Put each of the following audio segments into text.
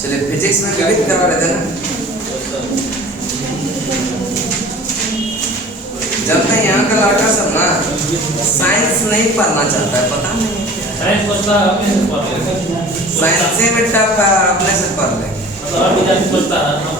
चलिए फिजिक्स में विविध करवा लेते हैं ना। जब तक यहाँ का लड़का सब ना साइंस नहीं पढ़ना चाहता है, पता नहीं साइंस पढ़ता है अपने से पढ़ लेगा। साइंस से में टफ है, अपने से पढ़ लेंगे। मतलब अभी जाके पढ़ता है अपने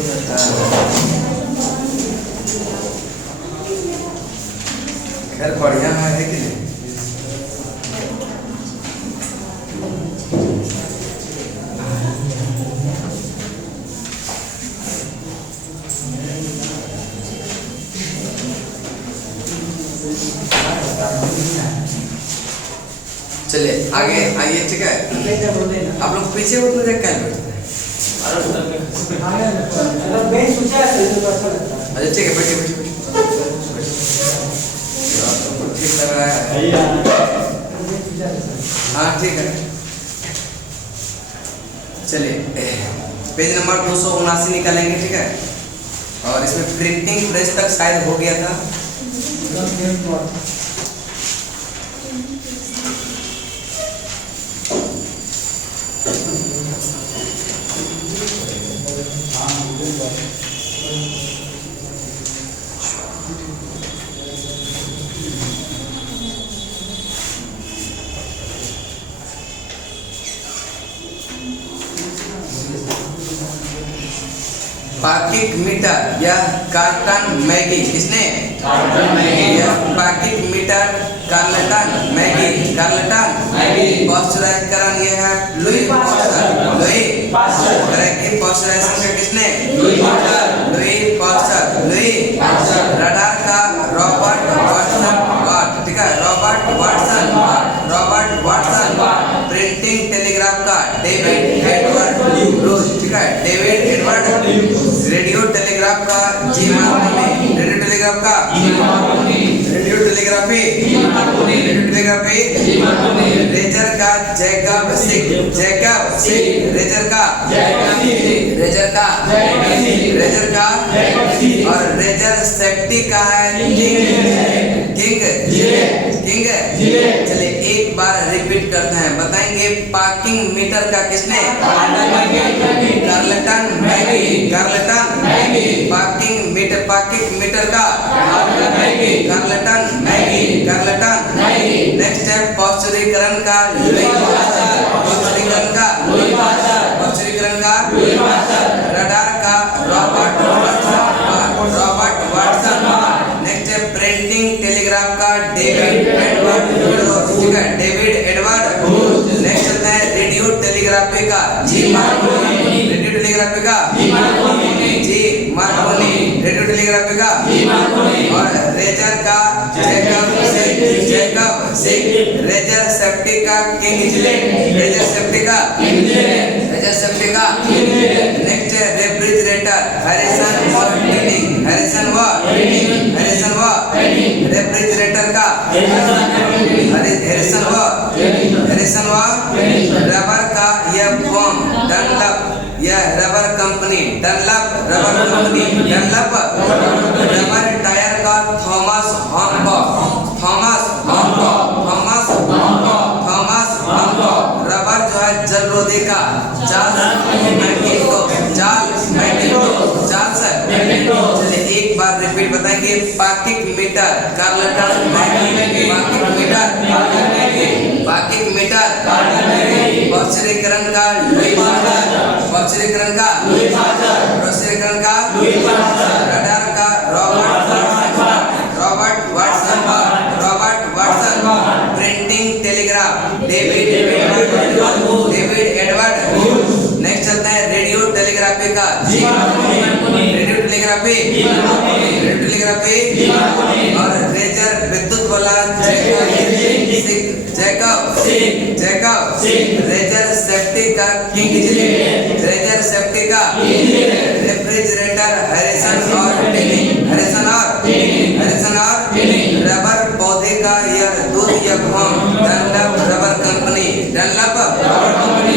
से खैर बढ़िया है कि नहीं। चलिए आगे आइए, ठीक है। आप लोग पीछे उतना जगह क्या बैठते हैं? अच्छा ठीक है, बैठिए बैठिए बैठिए। ठीक लग रहा है? हाँ ठीक है। चलिए पेज नंबर 279 निकालेंगे, ठीक है। और इसमें प्रिंटिंग प्रेस तक शायद हो गया था। पाकिट मीटर या कार्टन मैगी, किसने? Pocket meter Carlton Magee, Carlton पॉस्चराइजकरण ये है लुई पास्चर। पॉस्चराइजेशन का किसने? Louis Pasteur. रडार का रॉबर्ट वाटसन, ठीक है, रॉबर्ट वाटसन। प्रिंटिंग टेलीग्राफ का डेविड एडवर्ड लूज, ठीक है, डेविड एडवर्ड। रेडियो टेलीग्राफ का जी मार्कोनी, रेडियो टेलीग्राफ का रेडियो टेलीग्राफी रेजर का जैकब सिक, रेजर का और रेजर सेफ्टी का है किंग। चलिए एक बार रिपीट करते हैं, बताएंगे पार्किंग मीटर का किसने? Carlton Maggi. पार्किंग मीटर का कार्लटन मैगी। नेक्स्ट है पॉस्चरीकरण का रडार का रॉबर्ट वाटसन। नेक्स्ट है प्रिंटिंग टेलीग्राफ का डेविड एडवर्ड। नेक्स्ट है रेडियो टेलीग्राफी का जी मार्कोनी। रेडियो टेलीग्राफी का और रेजर का जैकब सिक। रेजर सेफ्टी का रेजर सेफ्टी का नेक्स्ट है रेफ्रिजरेटर हैरिसन रेफ्रिजरेटर का हैरिसन रबर का यह फॉर्म डनलप, यह rubber company Dunlop rubber tyre का थॉमस हॉनकॉक रबर जो है जलरोधी का चार्ल्स मैकिन्टोश। चलिए एक बार रिपीट बताएंगे, pocket meter Carlton Magee, pocket meter पॉस्चरीकरण का रडार का Robert Watson. Printing telegraph David Edward. Next चलता है रेडियो टेलीग्राफी का रेडियो टेलीग्राफी और रेजर विद्युत वाला जैकब रेजर सेफ्टी का रेजर सेफ्टी का रेफ्रिजरेटर हैरिसन और रबर पौधे का यह दूध या foam Dunlop rubber company.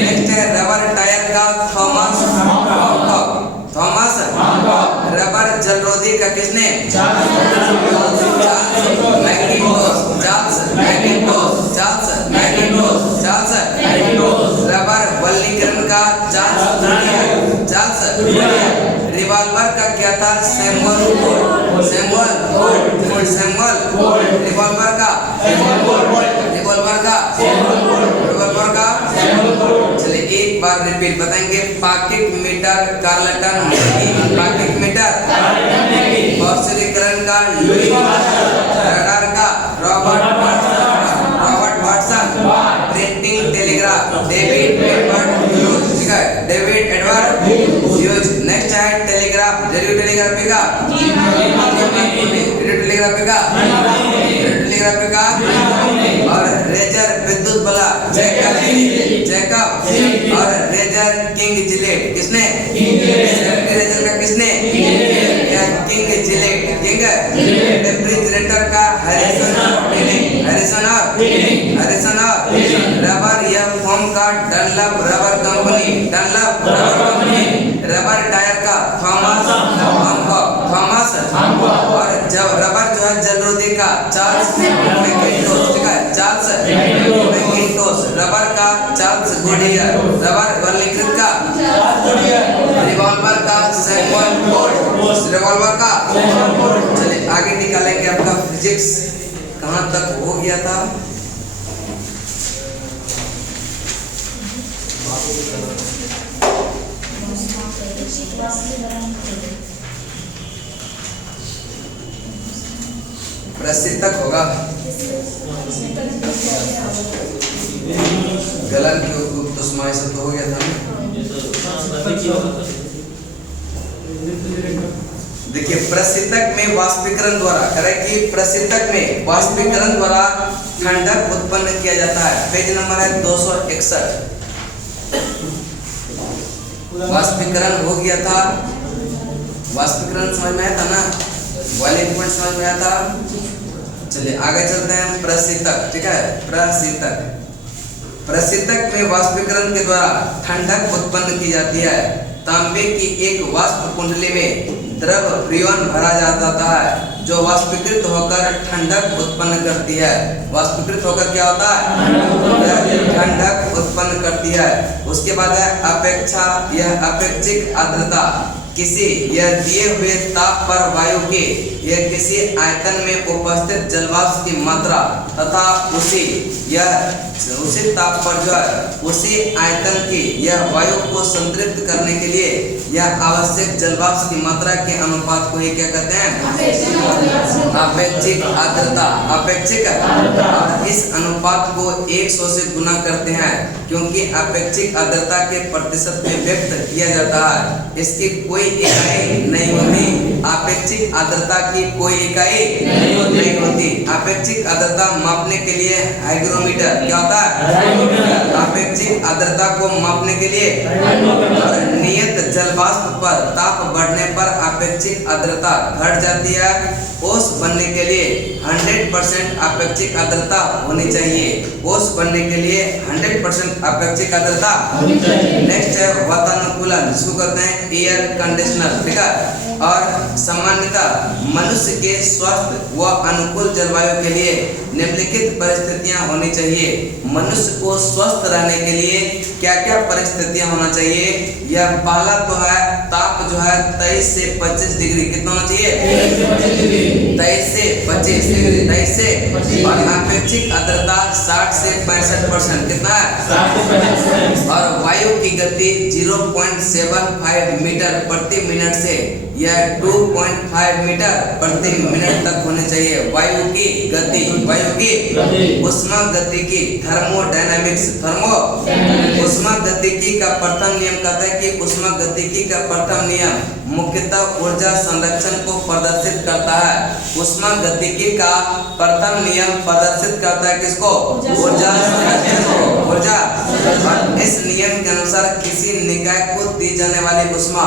Next है रबर टायर का थॉमस रबर जलरोधी का किसने? Charles Macintosh. Symbol full symbol revolver का चलिए एक बार रिपीट बताएंगे। Pocket meter Carlton pocket meter औषधीकरण का लुई रडार का Robert Watson printing telegraph David Edward Hughes. ठीक है, डेविड एडवर्ड ह्यूज। नेक्स्ट है टेलीग्राफ रेडियो टेलीग्राफी का और रेजर विद्युत बल्ब जैकब और रेजर किंग जिलेट किसने? रेजर का किसने? King Gillette. किंग रेफ्रिजरेटर का हैरिसन और रबर या फोम का Dunlop rubber company rubber tyre का थॉमस और जब रबर जो है जलरोधी का चार्ल्स मैकिन्टोश। ठीक है, चार्ल्स मैकिन्टोश। रबर का चार्ल्स गुडियर। रबर वर्णीकृत का रिवॉल्वर का सैमुअल फोर्ड। रिवॉल्वर का चलिए आगे निकालेंगे। आपका फिजिक्स कहाँ तक हो गया था? प्रसिद्धक होगा गलन की उपतुष्माय से तो हो गया था। देखिए प्रसिद्धक में वाष्पीकरण द्वारा ठंडक उत्पन्न किया जाता है। पेज नंबर है 261। वाष्पीकरण हो गया था। वाष्पीकरण समझ में आया था ना? बॉइलिंग पॉइंट समझ में आया था। चलिए आगे चलते हैं। प्रशीतक। ठीक है, प्रशीतक में वाष्पीकरण के द्वारा ठंडक उत्पन्न की जाती है। तांबे की एक वाष्प कुंडली में द्रव फ्रियोन भरा जाता है जो वाष्पीकृत होकर ठंडक उत्पन्न करती है। वाष्पीकृत होकर क्या होता है? ठंडक उत्पन्न करती है। उसके बाद है अपेक्षा यह अपेक्षिक आर्द्रता किसी यह दिए हुए ताप पर वायु के यह किसी आयतन में उपस्थित जलवाष्प की मात्रा तथा उसी ताप पर जो है उसी आयतन की यह वायु को संतृप्त करने के लिए यह आवश्यक जलवाष्प की मात्रा के अनुपात को ही क्या कहते हैं? अपेक्षिक आर्द्रता। और इस अनुपात को 100 से गुना करते हैं क्योंकि अपेक्षिक आर्द्रता के प्रतिशत में व्यक्त किया जाता है। इसकी कोई इकाई नहीं होती। अपेक्षिक आर्द्रता की कोई इकाई नहीं होती। अपेक्षिक आर्द्रता मापने के लिए हाइग्रोमीटर क्या होता है? अपेक्षिक आर्द्रता को मापने के लिए और नियत जलवाष्प पर ताप बढ़ने पर अपेक्षिक आर्द्रता घट जाती है। ओस बनने के लिए 100% अपेक्षिक आर्द्रता होनी चाहिए। ओस बनने के लिए 100% अपेक्षिक आर्द्रता। नेक्स्ट है वातानुकूलन, जिसको कहते हैं एयर कंडीशनर। ठीक है, और सामान्यतः मनुष्य के स्वस्थ व अनुकूल जलवायु के लिए निम्नलिखित परिस्थितियां होनी चाहिए। मनुष्य को स्वस्थ रहने के लिए क्या क्या परिस्थितियां होना चाहिए? यह पहला तो है ताप जो है 23 से 25 डिग्री। कितना होना चाहिए? 23 से 25 डिग्री। 23 से और अपेक्षिक आर्द्रता 60 से 65%। कितना है? और वायु की गति 0.75 मीटर प्रति मिनट से यह 2.5 मीटर प्रति मिनट तक होनी चाहिए। वायु की उष्मागतिकी थर्मोडायनामिक्स। उष्मागतिकी का प्रथम नियम कहता है कि उष्मागतिकी का प्रथम नियम मुख्यतः ऊर्जा संरक्षण को प्रदर्शित करता है। उष्मागतिकी का प्रथम नियम प्रदर्शित करता है किसको? ऊर्जा संरक्षण को। इस नियम के अनुसार किसी निकाय को दी जाने वाली उष्मा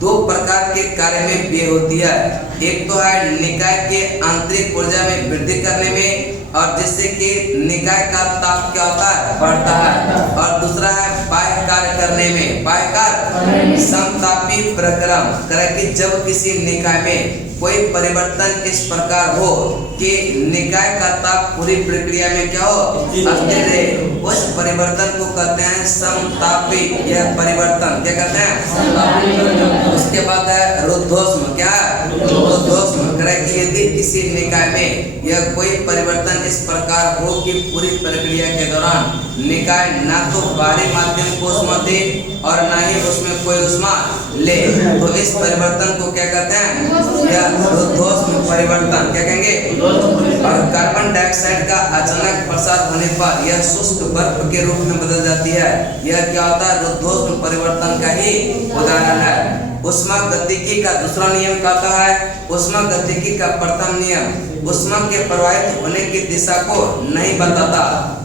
दो प्रकार के कार्य में व्यय होती है। एक तो है निकाय के आंतरिक ऊर्जा में वृद्धि करने में और जिससे कि निकाय का ताप क्या होता है? बढ़ता है। और दूसरा है बाह्य कार्य करने में। बाह्य कार्य समतापी प्रक्रम करे कि जब किसी निकाय में कोई परिवर्तन इस प्रकार हो कि निकाय का ताप पूरी प्रक्रिया में क्या हो, स्थिर रहे, उस परिवर्तन को कहते हैं समतापी। यह परिवर्तन क्या कहते हैं? उसके बाद है रुद्धोष्म। क्या है? रुद्धोष्म। कि यदि किसी निकाय में यह कोई परिवर्तन इस प्रकार हो कि पूरी प्रक्रिया के दौरान निकाय ना तो बाहरी माध्यम को उष्मा दे और ना ही उसमें कोई उष्मा ले, तो इस परिवर्तन को क्या कहते हैं? यह रुद्धोष्म परिवर्तन। क्या कहेंगे? और कार्बन डाइऑक्साइड का अचानक प्रसार होने पर यह शुष्क बर्फ के रूप में बदल जाती है। यह क्या होता है? रुद्धोष्म परिवर्तन का ही उदाहरण है। ऊष्मागतिकी का दूसरा नियम कहता है, ऊष्मागतिकी का प्रथम नियम ऊष्मा के प्रवाहित होने की दिशा को नहीं बताता।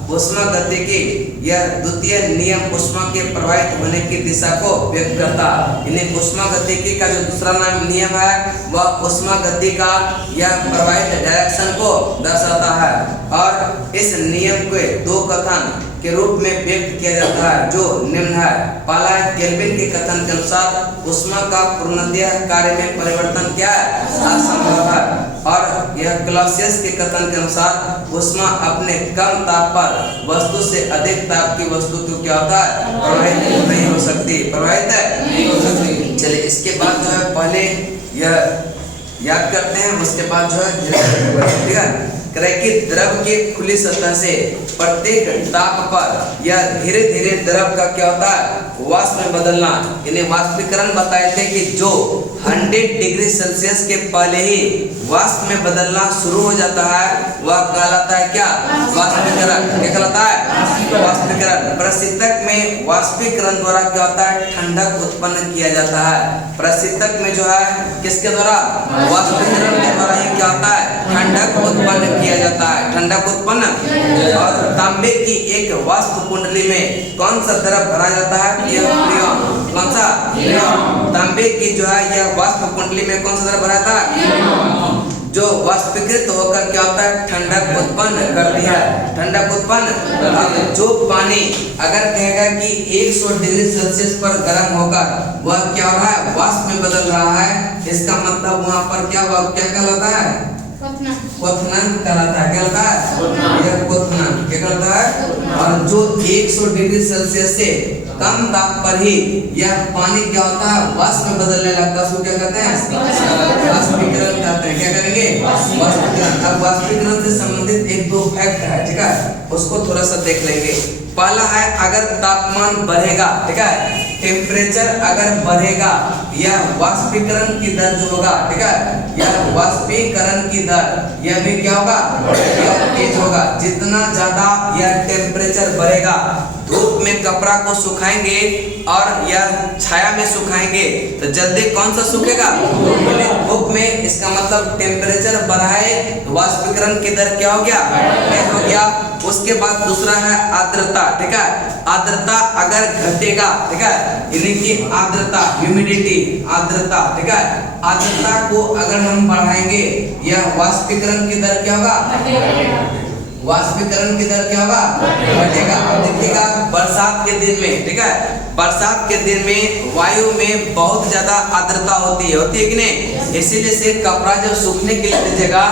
ऊष्मागतिकी यह द्वितीय नियम ऊष्मा के प्रवाहित होने की दिशा को व्यक्त करता। यानी ऊष्मागतिकी का जो दूसरा नियम है वह ऊष्मागति का यह प्रवाहित डायरेक्शन को दर्शाता है। और इस नियम के दो कथन के रूप में व्यक्त किया जाता है जो निम्न है। पहला है केल्विन के कथन के अनुसार ऊष्मा का पूर्णतः कार्य में परिवर्तन क्या है? असंभव है। और यह क्लॉसियस के कथन के अनुसार ऊष्मा अपने कम ताप पर वस्तु से अधिक ताप की वस्तु को क्या होता है? प्रवाहित नहीं हो सकती। प्रवाहित नहीं हो सकती। चलिए इसके बाद जो है पहले यह याद करते हैं, उसके बाद जो है ठीक है कि द्रव के खुली सतह से प्रत्येक ताप पर यह धीरे धीरे द्रव का क्या होता है? वाष्प में बदलना। यानी वाष्पीकरण बताए थे कि जो 100 डिग्री सेल्सियस के पहले ही वाष्प में बदलना शुरू हो जाता है वह कहलाता है क्या? वाष्पीकरण। क्या कहलाता है? वाष्पीकरण। प्रशीतक में वाष्पीकरण द्वारा क्या होता है? ठंडक उत्पन्न किया जाता है। प्रशीतक में जो है किसके द्वारा? वाष्पीकरण के द्वारा ही क्या होता है? ठंडक उत्पन्न किया जाता है। ठंडक उत्पन्न। और तांबे की एक वाष्प कुंडली में कौन सा द्रव भरा जाता है? यह फ्रियॉन। कौन सा? फ्रियॉन। तांबे की जो है यह वाष्प कुंडली में कौन सा द्रव भरा था? जो वाष्पीकृत होकर क्या होता है? ठंडक उत्पन्न करती है। ठंडक उत्पन्न। अब जो पानी अगर कहेगा कि 100 डिग्री सेल्सियस पर गर्म होकर वह क्या हो रहा है? वाष्प में बदल रहा है, इसका मतलब वहाँ पर क्या कहलाता है? क्वथनांक कहलाता है। क्या कहलाता है? यह क्वथनांक। क्या कहलाता है? और जो 100 डिग्री सेल्सियस से कम ताप पर ही यह पानी क्या होता है? वाष्प में बदलने लगता है। उसको क्या कहते हैं? वाष्पीकरण कहते हैं। क्या करेंगे? वाष्पीकरण। अब वाष्पीकरण से संबंधित एक दो फैक्ट है, ठीक है, उसको थोड़ा सा देख लेंगे। पहला है अगर तापमान बढ़ेगा, ठीक है, टेम्परेचर अगर बढ़ेगा यह वाष्पीकरण की दर जो होगा, ठीक है, यह वाष्पीकरण की दर यह भी क्या होगा? यह तेज होगा। जितना ज्यादा यह टेम्परेचर बढ़ेगा, धूप में कपड़ा को सुखाएंगे और यह छाया में सुखाएंगे तो जल्दी कौन सा सूखेगा? धूप में। इसका मतलब टेम्परेचर बढ़ाए तो वाष्पीकरण की दर क्या हो गया? तेज हो गया। उसके बाद दूसरा है आर्द्रता, ठीक है, आर्द्रता अगर घटेगा, ठीक है, यानी कि आर्द्रता, ह्यूमिडिटी, आर्द्रता, ठीक है, आर्द्रता को अगर हम बढ़ाएंगे यह वाष्पीकरण की दर क्या होगा? वाष्पीकरण की दर क्या होगा? घटेगा। अब देखिएगा बरसात के दिन में, ठीक है, बरसात के दिन में वायु में बहुत ज्यादा आर्द्रता होती है कि नहीं? इसीलिए से कपड़ा जब सूखने के लिए दीजिएगा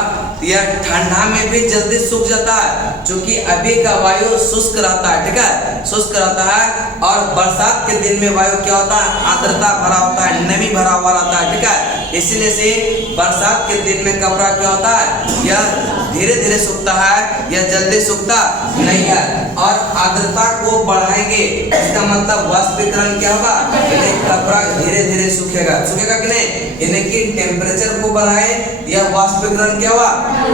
यह ठंडा में भी जल्दी सूख जाता है, क्योंकि अभी का वायु शुष्क रहता है, ठीक है, शुष्क रहता है। और बरसात के दिन में वायु क्या होता है? आर्द्रता भरा होता है, नमी भरा हुआ रहता है, ठीक है। इसीलिए से बरसात के दिन में कपड़ा क्या होता है? यह धीरे धीरे सूखता है, यह जल्दी सूखता नहीं है। और आर्द्रता को बढ़ाएंगे इसका मतलब वाष्पीकरण क्या होगा? कपड़ा धीरे धीरे सूखेगा कि नहीं? यानी कि टेम्परेचर को बढ़ाए यह वाष्पीकरण क्या हुआ?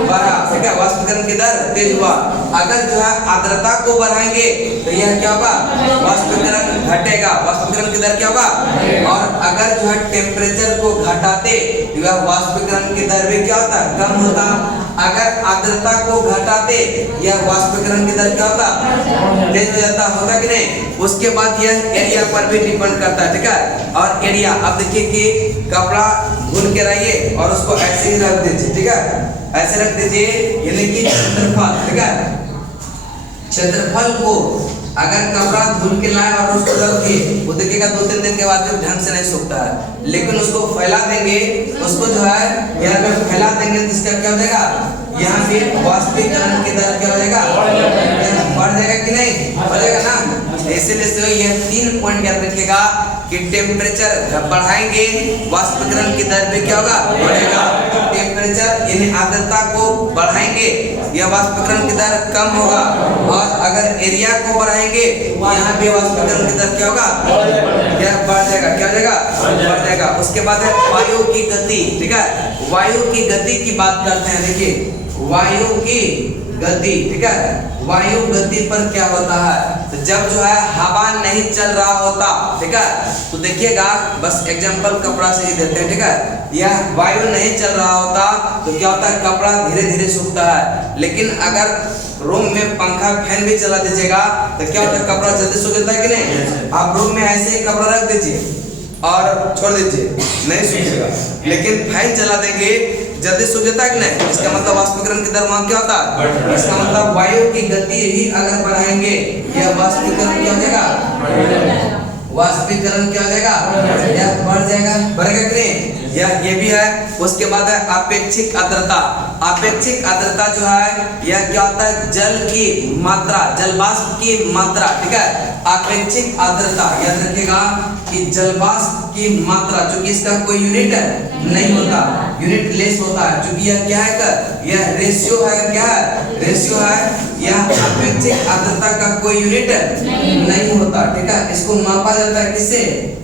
बढ़ा, ठीक है, वाष्पीकरण की दर तेज हुआ। अगर जो है आर्द्रता को बढ़ाएंगे तो यह क्या होगा? वाष्पीकरण घटेगा, वाष्पीकरण की दर क्या होगा? और अगर जो है टेम्परेचर को घटाते यह वाष्पीकरण की दर भी क्या होता? कम होता। अगर आर्द्रता को घटाते यह वाष्पीकरण की दर क्या होता? तेज हो जाता, होता कि नहीं? उसके बाद यह एरिया पर भी डिपेंड करता है, ठीक है। और एरिया, अब देखिए कि कपड़ा भून के रहिए और उसको ऐसे ही रख दीजिए, ठीक है, ऐसे रख दीजिए, यानी कि क्षेत्रफल, ठीक है, क्षेत्रफल को अगर कपड़ा धुल के लाए और उसको रख दिए, वो देखिएगा 2-3 दिन के बाद भी ढंग से नहीं सूखता है। लेकिन उसको फैला देंगे, उसको जो है यहाँ पे फैला देंगे तो इसका क्या हो जाएगा, यहाँ पे वाष्पीकरण की दर क्या हो जाएगा, बढ़ जाएगा कि नहीं, बढ़ जाएगा ना। इसीलिए ये 3 पॉइंट याद रखिएगा कि टेम्परेचर बढ़ाएंगे, वाष्पीकरण की दर भी क्या होगा, बढ़ेगा। टेम्परेचर यानी आर्द्रता को बढ़ाएंगे, यह वाष्पीकरण की दर कम होगा। और अगर एरिया को बढ़ाएंगे, यहाँ पे वाष्पीकरण की दर क्या होगा, यह बढ़ जाएगा, क्या हो जाएगा, बढ़ जाएगा। उसके बाद है वायु की गति, ठीक है। वायु की गति की बात करते हैं, देखिए वायु की गति, ठीक है। वायु गति पर क्या होता है, तो जब जो है हवा नहीं चल रहा होता, ठीक है, तो देखिएगा बस एग्जांपल कपड़ा से ही देते हैं, ठीक है। यह वायु नहीं चल रहा होता तो क्या होता है, कपड़ा धीरे धीरे सूखता है। लेकिन अगर रूम में पंखा फैन भी चला दीजिएगा तो क्या होता है, कपड़ा जल्दी सूख जाता है कि नहीं। आप रूम में ऐसे ही कपड़ा रख दीजिए और छोड़ दीजिए, नहीं सूखेगा। लेकिन फैन चला देंगे, जल्दी सूख जाता है कि नहीं। इसका मतलब वाष्पीकरण की दर वहाँ क्या होता है, इसका मतलब वायु की गति ही अगर बढ़ाएंगे, यह वाष्पीकरण क्या हो जाएगा, वाष्पीकरण क्या हो जाएगा, यह बढ़ जाएगा, बढ़ेगा कि नहीं। यह ये भी है। उसके बाद है अपेक्षिक आर्द्रता। अपेक्षिक आर्द्रता जो है यह क्या होता है, जल की मात्रा, जलवाष्प की मात्रा, ठीक है। अपेक्षिक आर्द्रता याद रखिएगा कि जलवाष्प की मात्रा, चूंकि इसका कोई यूनिट नहीं होता, यूनिट लेस होता है, चूंकि यह क्या है, यह रेशियो है, क्या है, रेशियो है। यह अपेक्षिक आर्द्रता का कोई यूनिट नहीं होता, ठीक है। इसको मापा जाता है किससे,